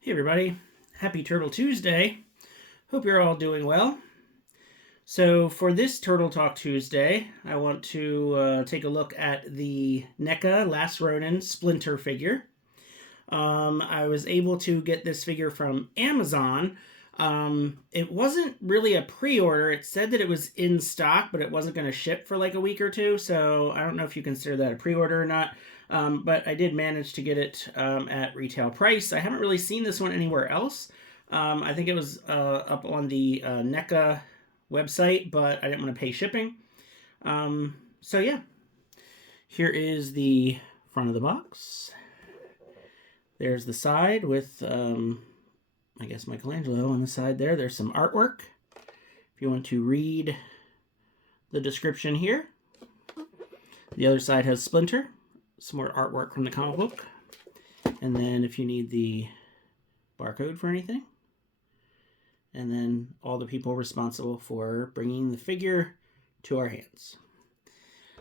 Hey everybody, happy Turtle Tuesday. Hope you're all doing well. So for this Turtle Talk Tuesday, I want to take a look at the NECA Last Ronin Splinter figure. I was able to get this figure from Amazon. It wasn't really a pre-order. It said that it was in stock, but it wasn't going to ship for like a week or two. So I don't know if you consider that a pre-order or not. But I did manage to get it at retail price. I haven't really seen this one anywhere else. I think it was up on the NECA website, but I didn't want to pay shipping. So yeah, here is the front of the box. There's the side with, I guess, Michelangelo on the side there. There's some artwork. If you want to read the description here. The other side has Splinter. Some more artwork from the comic book. And then if you need the barcode for anything. And then all the people responsible for bringing the figure to our hands.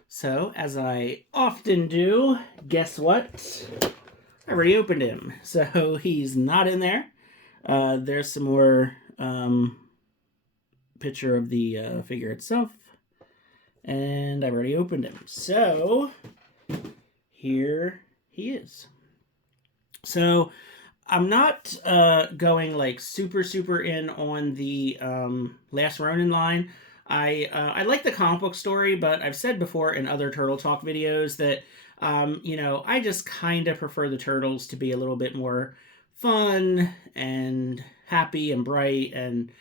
So, as I often do, guess what? I already opened him. So he's not in there. There's some more picture of the figure itself. And I've already opened him. So here he is. So I'm not going like super in on the Last Ronin line. I like the comic book story, but I've said before in other Turtle Talk videos that I just kind of prefer the turtles to be a little bit more fun and happy and bright and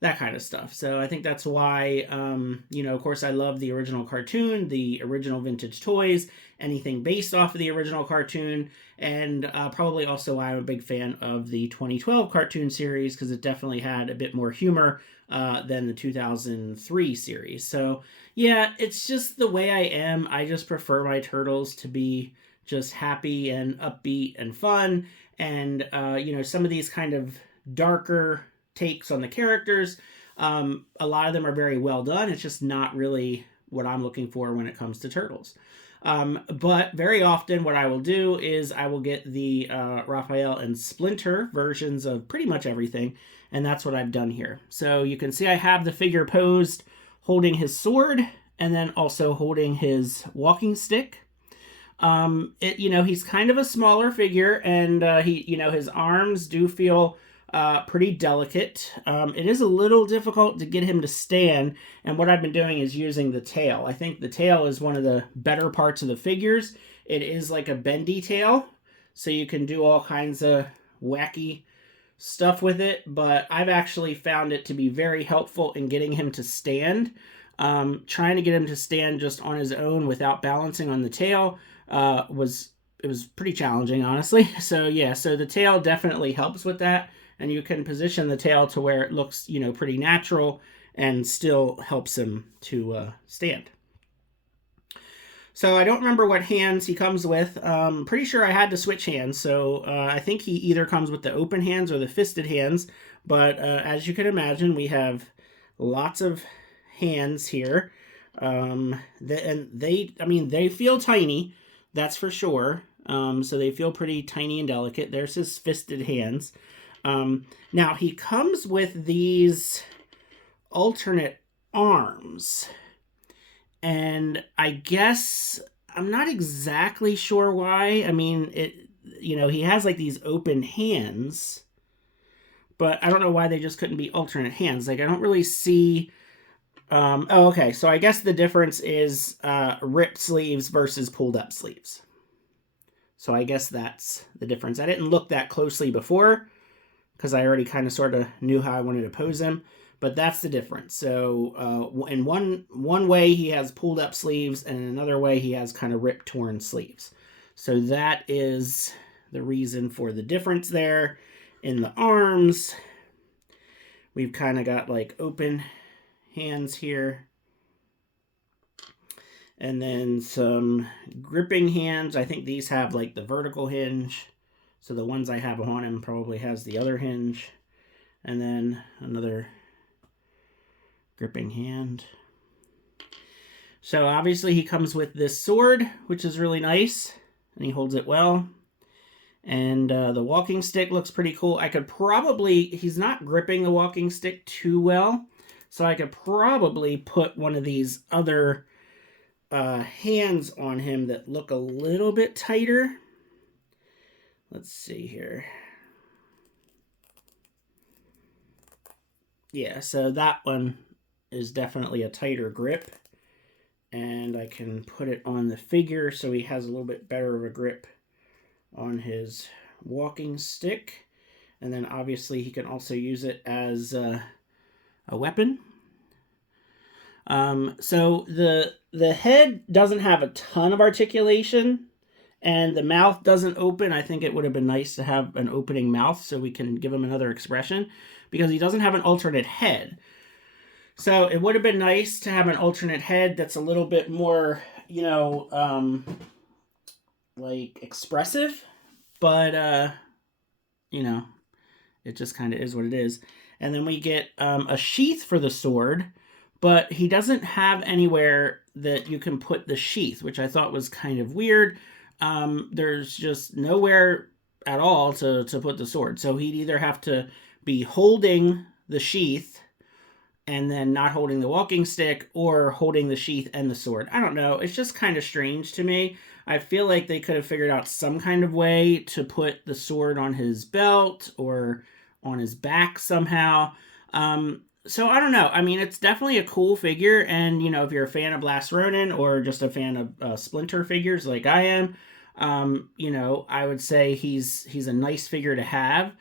that kind of stuff. So I think that's why, of course, I love the original cartoon, the original vintage toys, anything based off of the original cartoon, and probably also I'm a big fan of the 2012 cartoon series because it definitely had a bit more humor than the 2003 series. So yeah, it's just the way I am. I just prefer my turtles to be just happy and upbeat and fun. And, some of these kind of darker takes on the characters, a lot of them are very well done. It's just not really what I'm looking for when it comes to turtles. But very often what I will do is I will get the Raphael and Splinter versions of pretty much everything, and that's what I've done here. So you can see I have the figure posed holding his sword and then also holding his walking stick. He's kind of a smaller figure, and his arms do feel pretty delicate. It is a little difficult to get him to stand, and what I've been doing is using the tail. I think the tail is one of the better parts of the figures. It is like a bendy tail, so you can do all kinds of wacky stuff with it, but I've actually found it to be very helpful in getting him to stand. Trying to get him to stand just on his own without balancing on the tail was pretty challenging, honestly. So yeah, so the tail definitely helps with that, and you can position the tail to where it looks, pretty natural and still helps him to stand. So I don't remember what hands he comes with. Pretty sure I had to switch hands, so I think he either comes with the open hands or the fisted hands, but as you can imagine, we have lots of hands here. They feel tiny, that's for sure. So they feel pretty tiny and delicate. There's his fisted hands. Now he comes with these alternate arms, and I guess I'm not exactly sure why. I mean, he has like these open hands, but I don't know why they just couldn't be alternate hands. Like I don't really see. Okay. So I guess the difference is ripped sleeves versus pulled up sleeves. So I guess that's the difference. I didn't look that closely before because I already kind of sort of knew how I wanted to pose him, but that's the difference. So in one way he has pulled up sleeves, and in another way he has kind of ripped, torn sleeves. So that is the reason for the difference there. In the arms, we've kind of got like open hands here, and then some gripping hands. I think these have like the vertical hinge, so the ones I have on him probably has the other hinge, and then another gripping hand. So obviously he comes with this sword, which is really nice, and he holds it well. And the walking stick looks pretty cool. I could probably, he's not gripping the walking stick too well, so I could probably put one of these other hands on him that look a little bit tighter. Let's see here. Yeah, so that one is definitely a tighter grip. And I can put it on the figure so he has a little bit better of a grip on his walking stick. And then obviously he can also use it as a weapon. So the head doesn't have a ton of articulation, and the mouth doesn't open. I think it would have been nice to have an opening mouth so we can give him another expression, because he doesn't have an alternate head. So it would have been nice to have an alternate head that's a little bit more, you know, like expressive, but you know, it just kind of is what it is. And then we get a sheath for the sword, but he doesn't have anywhere that you can put the sheath, which I thought was kind of weird. There's just nowhere at all to put the sword. So he'd either have to be holding the sheath and then not holding the walking stick, or holding the sheath and the sword. I don't know. It's just kind of strange to me. I feel like they could have figured out some kind of way to put the sword on his belt or on his back somehow. So I don't know. I mean, it's definitely a cool figure, and you know, if you're a fan of Last Ronin or just a fan of Splinter figures like I am, you know, I would say he's a nice figure to have.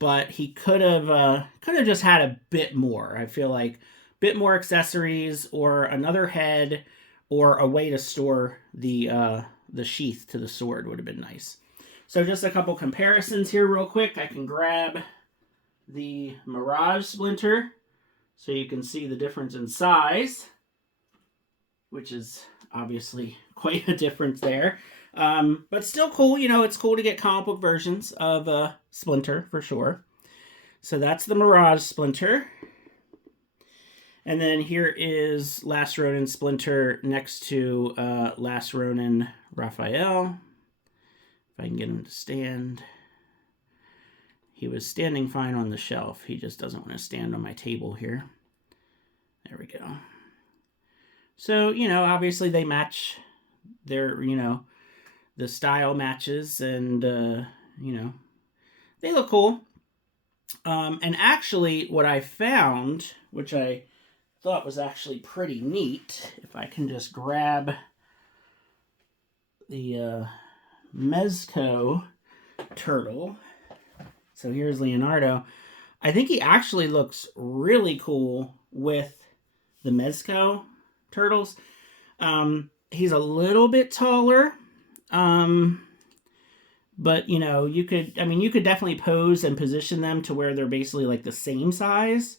But he could have just had a bit more. I feel like a bit more accessories, or another head, or a way to store the sheath to the sword would have been nice. So just a couple comparisons here real quick. I can grab the Mirage Splinter so you can see the difference in size, which is obviously quite a difference there. But still cool. You know, it's cool to get comic book versions of Splinter for sure. So that's the Mirage Splinter. And then here is Last Ronin Splinter next to Last Ronin Raphael. If I can get him to stand. He was standing fine on the shelf. He just doesn't want to stand on my table here. There we go. So, you know, obviously they match their, you know, the style matches, and you know, they look cool. And actually what I found, which I thought was actually pretty neat, if I can just grab the Mezco turtle. So here's Leonardo. I think he actually looks really cool with the Mezco turtles. He's a little bit taller. But, you know, you could definitely pose and position them to where they're basically like the same size.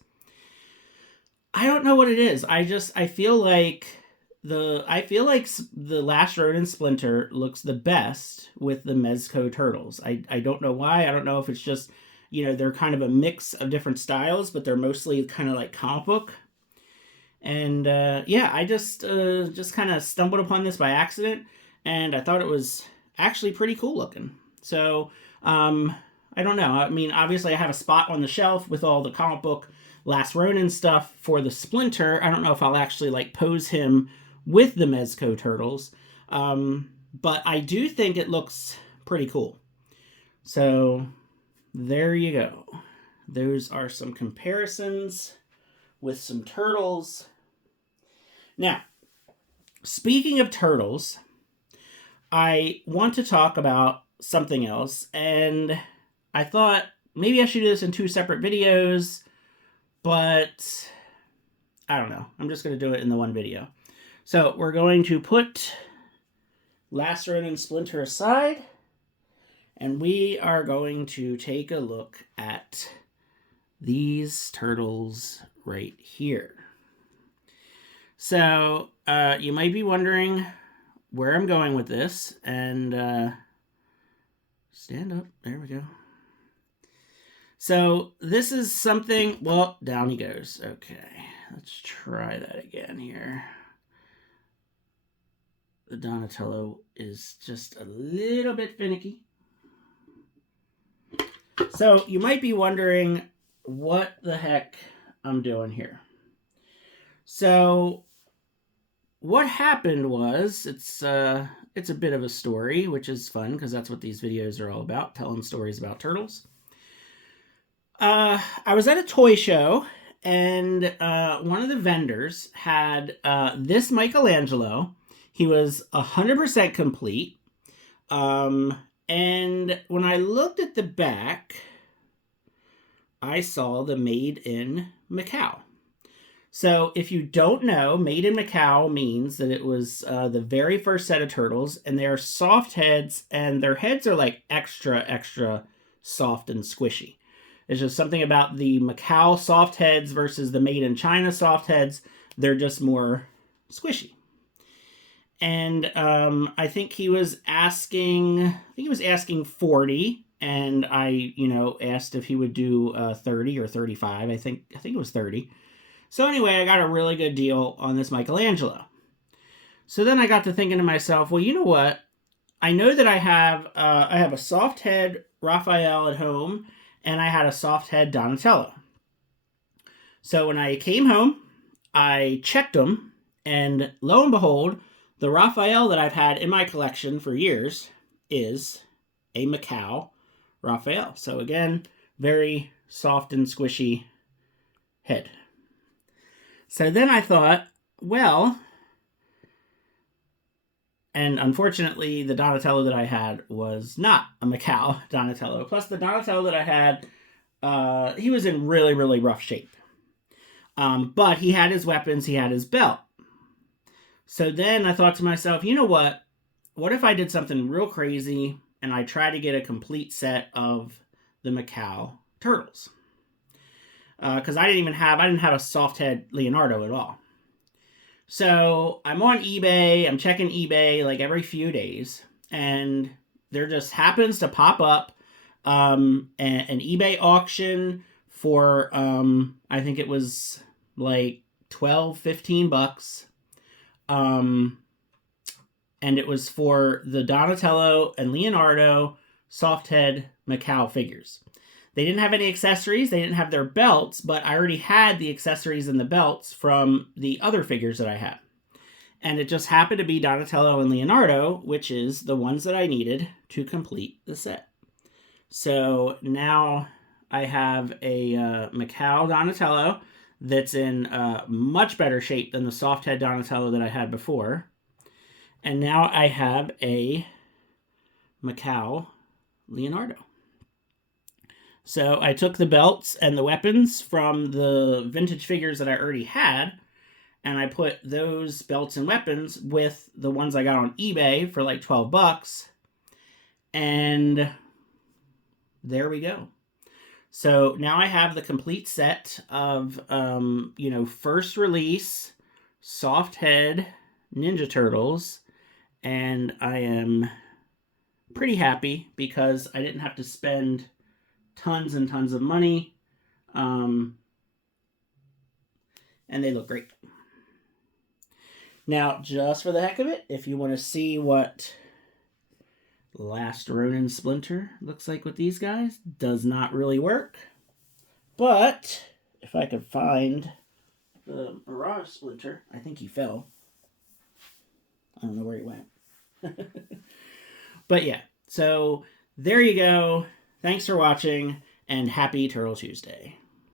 I don't know what it is. I feel like the Last Ronin Splinter looks the best with the Mezco turtles. I don't know why. I don't know if it's just, you know, they're kind of a mix of different styles, but they're mostly kind of like comic book. And yeah, I just kind of stumbled upon this by accident, and I thought it was actually pretty cool looking. So I don't know. I mean, obviously I have a spot on the shelf with all the comic book Last Ronin stuff for the Splinter. I don't know if I'll actually like pose him with the Mezco turtles, but I do think it looks pretty cool. So there you go. Those are some comparisons with some turtles. Now, speaking of turtles, I want to talk about something else, and I thought maybe I should do this in 2 separate videos, but I don't know. I'm just going to do it in the one video. So we're going to put Last Ronin Splinter aside, and we are going to take a look at these turtles right here. So you might be wondering where I'm going with this, and stand up. There we go. So this is something, well, down he goes. Okay, let's try that again here. The Donatello is just a little bit finicky. So you might be wondering what the heck I'm doing here. So what happened was, it's a bit of a story, which is fun because that's what these videos are all about, telling stories about turtles. I was at a toy show, and one of the vendors had this Michelangelo. He was 100% complete. And when I looked at the back, I saw the Made in Macau. So if you don't know, Made in Macau means that it was the very first set of turtles, and they are soft heads, and their heads are like extra soft and squishy. It's just something about the Macau soft heads versus the Made in China soft heads. They're just more squishy. And I think he was asking 40, and I, asked if he would do 30 or 35. I think it was 30. So anyway, I got a really good deal on this Michelangelo. So then I got to thinking to myself, well, you know what? I know that I have a soft head Raphael at home, and I had a soft head Donatello. So when I came home, I checked them, and lo and behold, the Raphael that I've had in my collection for years is a Macau Raphael. So again, very soft and squishy head. So then I thought, well, and unfortunately, the Donatello that I had was not a Macau Donatello. Plus, the Donatello that I had, he was in really rough shape. But he had his weapons, he had his belt. So then I thought to myself, you know what? What if I did something real crazy and I tried to get a complete set of the Macau turtles? Because I didn't have a soft head Leonardo at all. So I'm on eBay. I'm checking eBay like every few days, and there just happens to pop up an eBay auction for I think it was like $12-15. And it was for the Donatello and Leonardo soft head Macau figures. They didn't have any accessories. They didn't have their belts, but I already had the accessories and the belts from the other figures that I had. And it just happened to be Donatello and Leonardo, which is the ones that I needed to complete the set. So now I have a Macau Donatello that's in much better shape than the soft head Donatello that I had before. And now I have a Macau Leonardo. So I took the belts and the weapons from the vintage figures that I already had, and I put those belts and weapons with the ones I got on eBay for like $12. And there we go. So now I have the complete set of, first release soft head Ninja Turtles, and I am pretty happy because I didn't have to spend tons and tons of money, and they look great. Now, just for the heck of it, if you want to see what last Ronin Splinter looks like with these guys, does not really work. But if I could find the Mirage Splinter, I think he fell. I don't know where he went. But yeah, so there you go. Thanks for watching, and happy Turtle Tuesday.